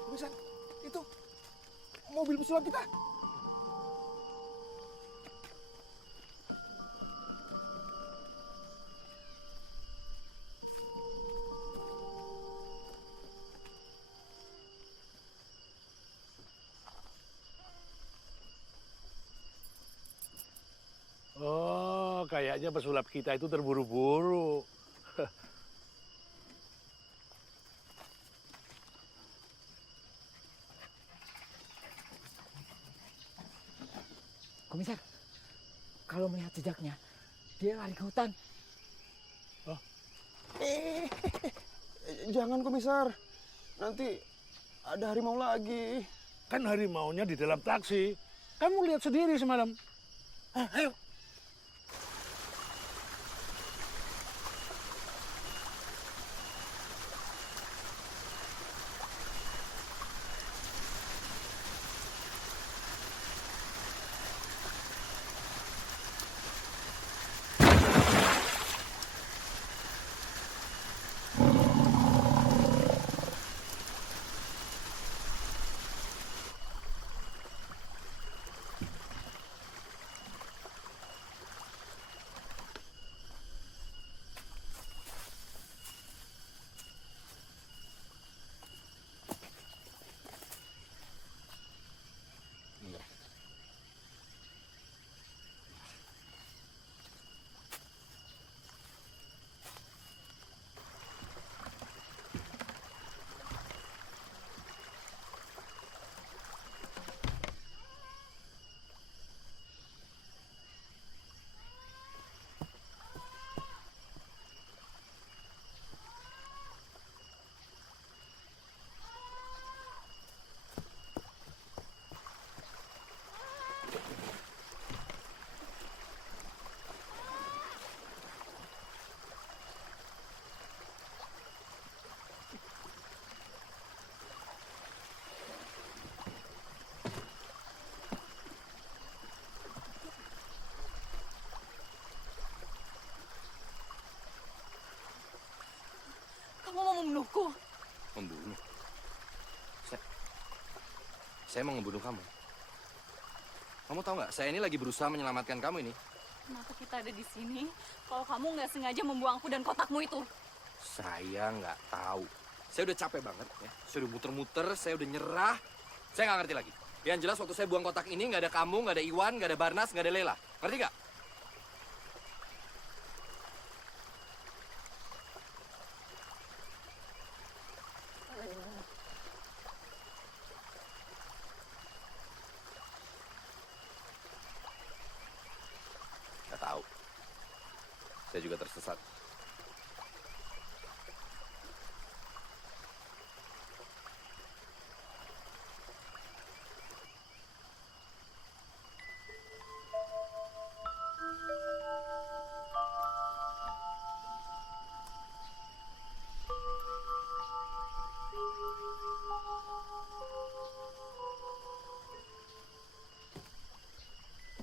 Bisa, itu mobil pesulap kita. Kayaknya pesulap kita itu terburu-buru. Komisar, kalau melihat jejaknya, dia lari ke hutan. Jangan, Komisar. Nanti ada harimau lagi. Kan harimaunya di dalam taksi. Kamu lihat sendiri semalam. Ayo. Kamu mau membunuhku? Membunuh? Saya mau ngebunuh kamu. Kamu tahu nggak, saya ini lagi berusaha menyelamatkan kamu ini. Kenapa kita ada di sini kalau kamu nggak sengaja membuangku dan kotakmu itu? Saya nggak tahu. Saya udah capek banget ya. Saya udah muter-muter, saya udah nyerah. Saya nggak ngerti lagi. Yang jelas waktu saya buang kotak ini nggak ada kamu, nggak ada Iwan, nggak ada Barnas, nggak ada Lela. Ngerti nggak? Nggak tahu. Saya juga tersesat.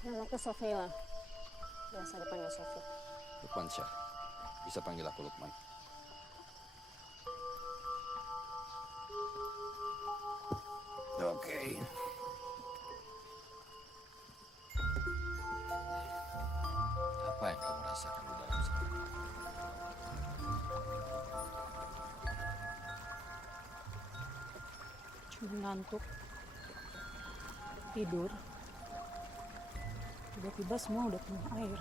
Namaku Sofia. Biasa dipanggil Sofi. Lukman Syah. Bisa panggil aku Lukman. Oke. Apa yang kamu rasakan di dalam sana? Cuma ngantuk. Tidur. Tiba-tiba semua udah penuh air.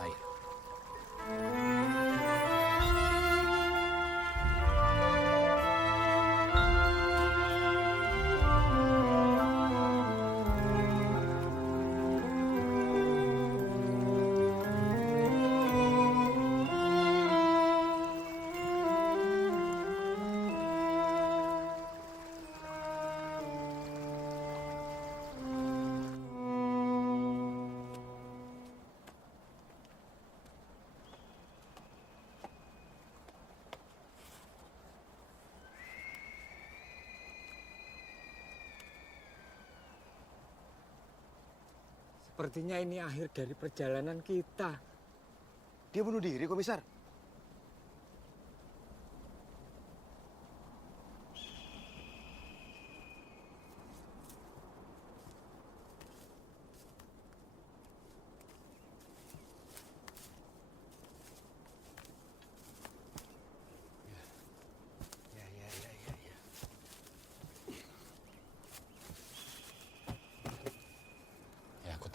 Air. Sepertinya ini akhir dari perjalanan kita. Dia bunuh diri, Komisar. Ya.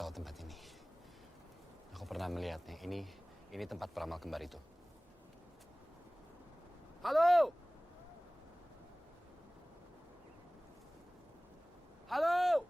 tahu tempat ini. Aku pernah melihatnya. Ini tempat peramal kembar itu. Halo? Halo?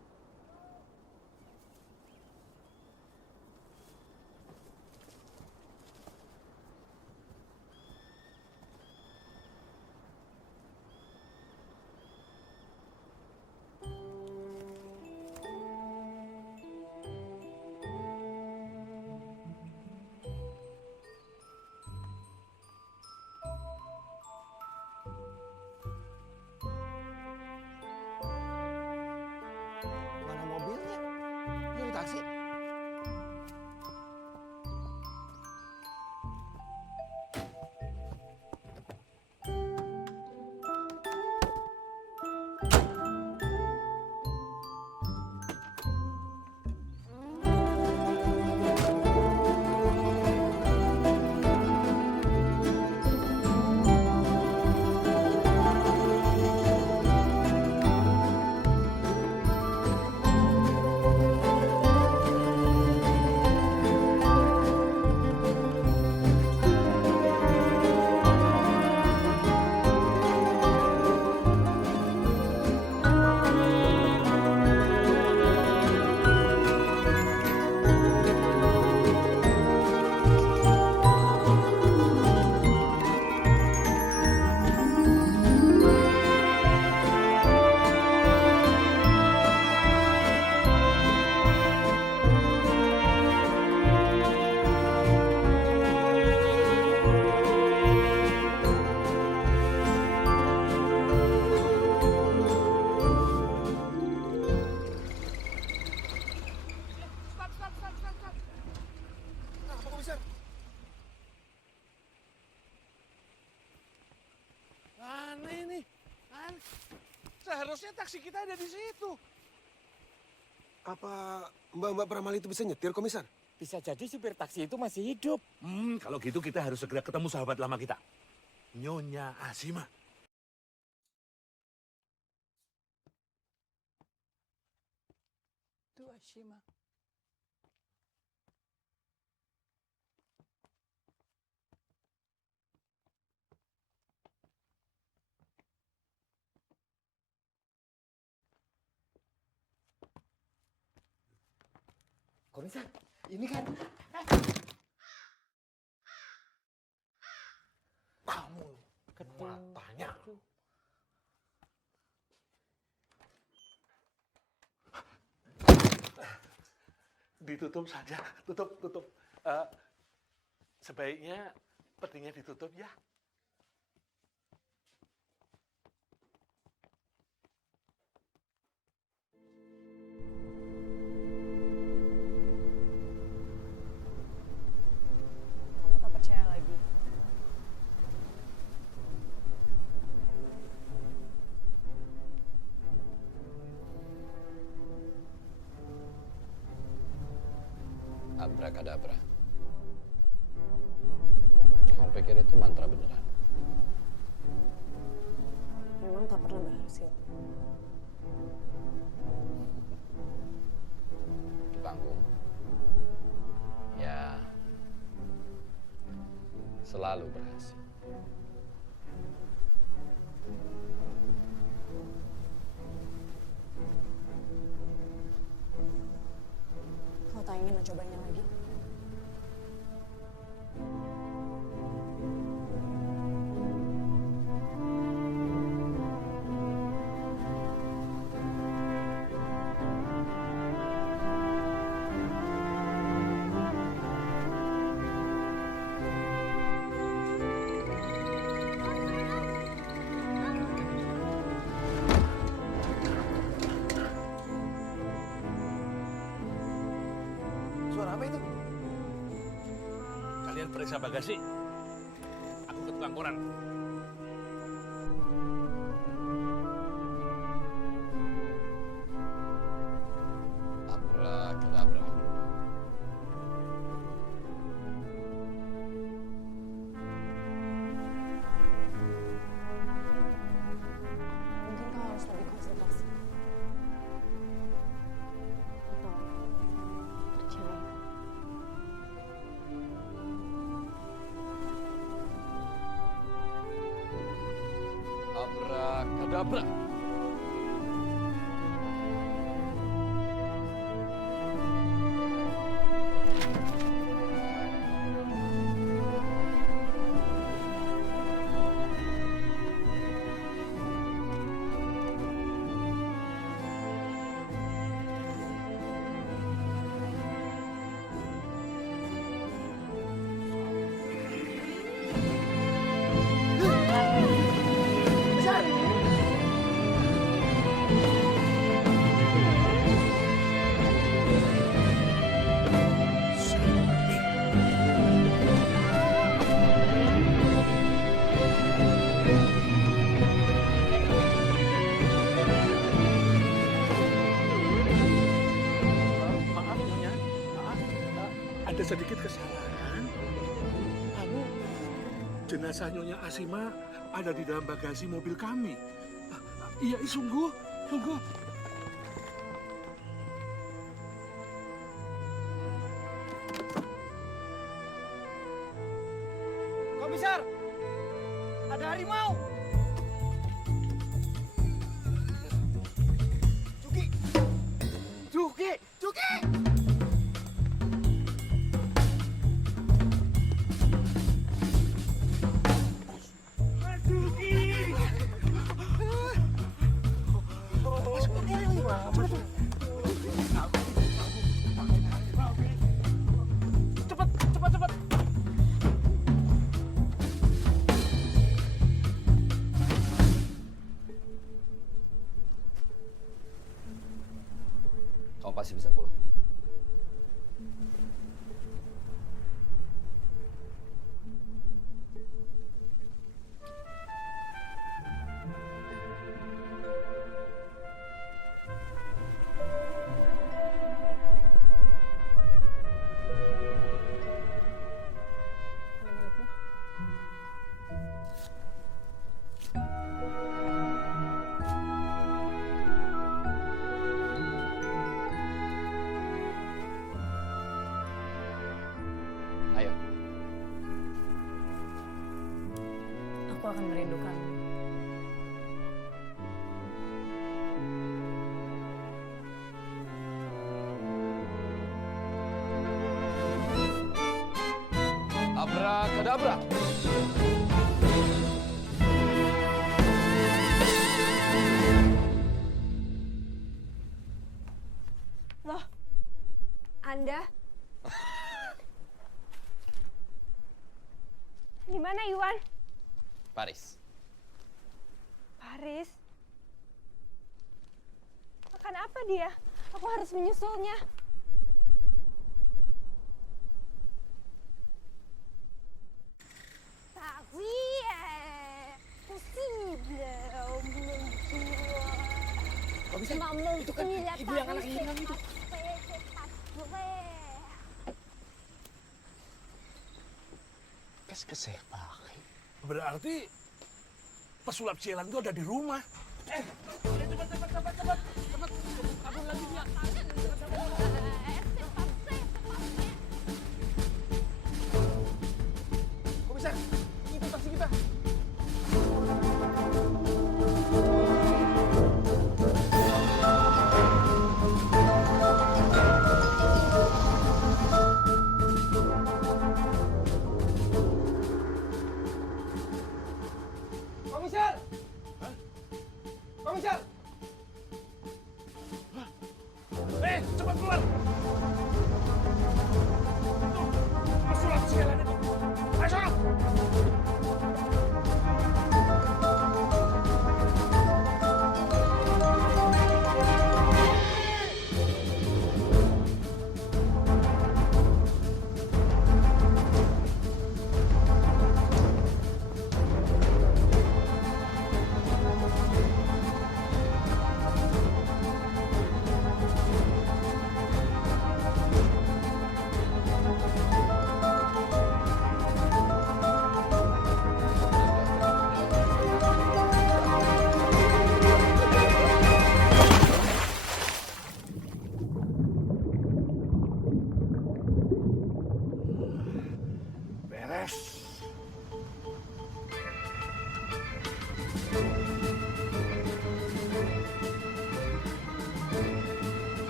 Mana mobilnya? Nyuri taksi. Aneh nih. Seharusnya taksi kita ada di situ. Apa mbak-mbak peramal itu bisa nyetir, Komisar? Bisa jadi supir taksi itu masih hidup. Kalau gitu kita harus segera ketemu sahabat lama kita. Nyonya Asima. Itu Ashima. Komisar, ini kan Kamu matanya. Ditutup saja, tutup. Sebaiknya petinya ditutup ya. Kamu tak percaya lagi. Abrakadabra. Kamu pikir itu mantra beneran? Memang tak pernah berhasil. Di panggung. Ya, selalu berhasil. Kau tak ingin mencobanya lagi? Suara apa itu? Kalian periksa bagasi. Aku ke tukang koran. Abrakadabra. Mungkin kau harus lebih konsentrasi. Atau sedikit kesalahan. Jenazah Nyonya Asima ada di dalam bagasi mobil kami. Iya, sungguh. Komisar, ada harimau. Juki. Cepat. Kamu pasti bisa pulang. Ayo. Aku akan merindukanmu. Abrakadabra. Loh, Anda? Di mana Iwan? Paris. Paris? Makan apa dia? Aku harus menyusulnya. Itu kan ibu yang anak hilang itu. Qu'est-ce que berarti pesulap Cielan itu ada di rumah. Cepat. Kabur lagi dia. Komisar, itu taksi kita. Komisar! Cepat keluar! Tuh, pesulap Cielan itu. Ayo sana!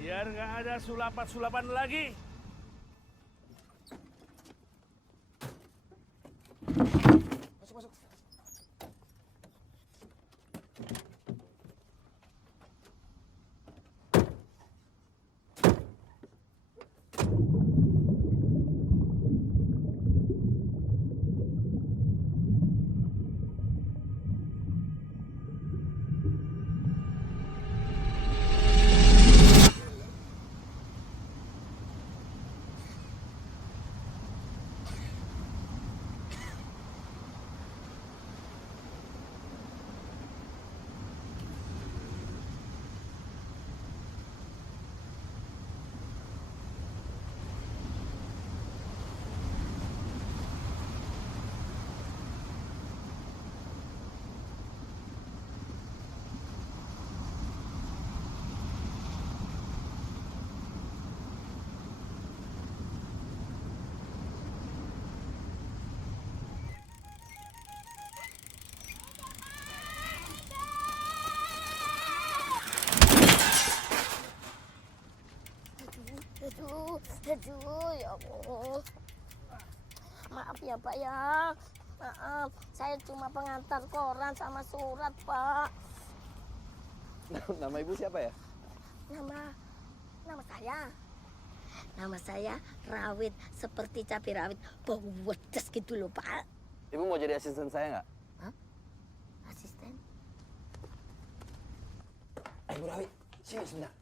Biar nggak ada sulapan-sulapan lagi. Masuk. Aduh, ya Allah. Maaf ya Pak ya. Maaf, saya cuma pengantar koran sama surat Pak. Nama ibu siapa ya? Nama saya rawit, seperti cabai rawit, bau wedes gitu loh Pak. Ibu mau jadi asisten saya nggak? Hah? Asisten? Ibu Rawit, sini sebentar.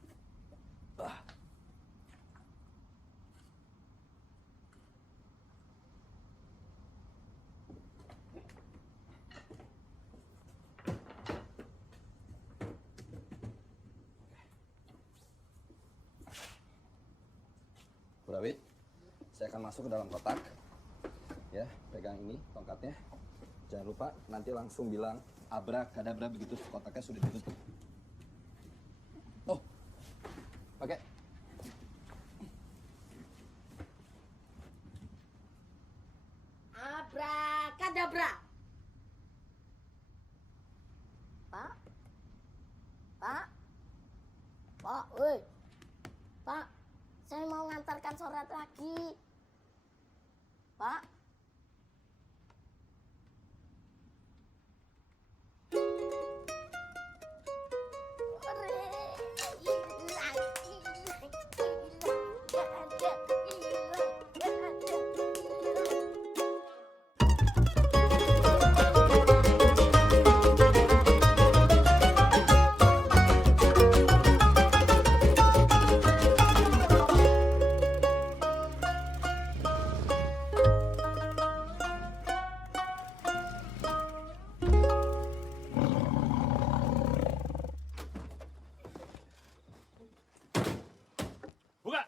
Bu Rawit, saya akan masuk ke dalam kotak. Ya, pegang ini tongkatnya. Jangan lupa nanti langsung bilang abrakadabra begitu kotaknya sudah ditutup. Oh, oke. Abrakadabra. Pak, woi, Pak, saya mau ngantarkan surat lagi, Pak. Buka!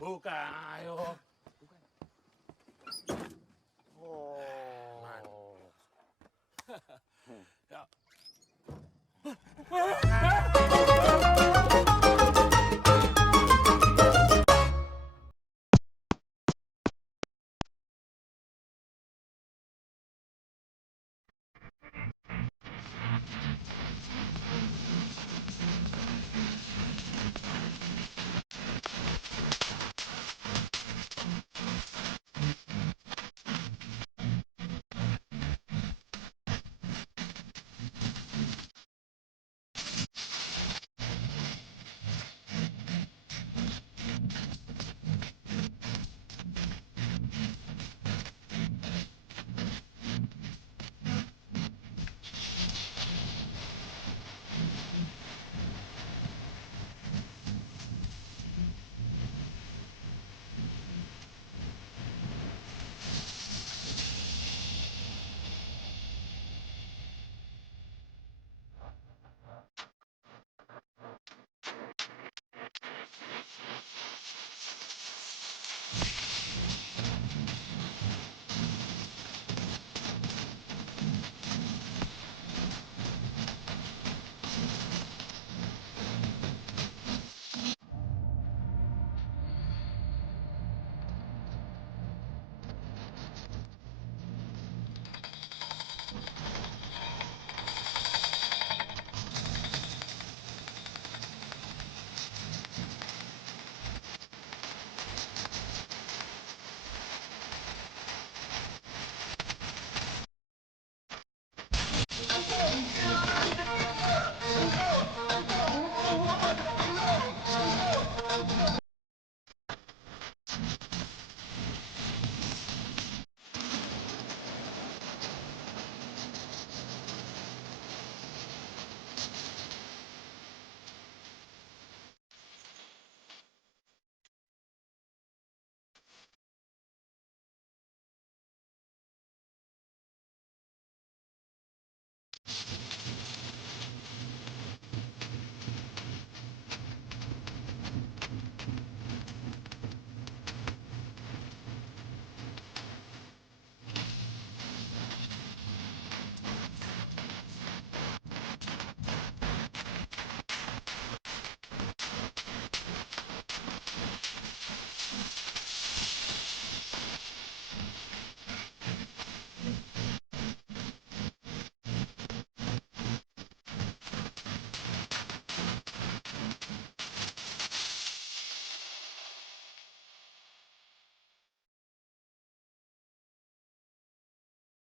Buka, ayo. Ya.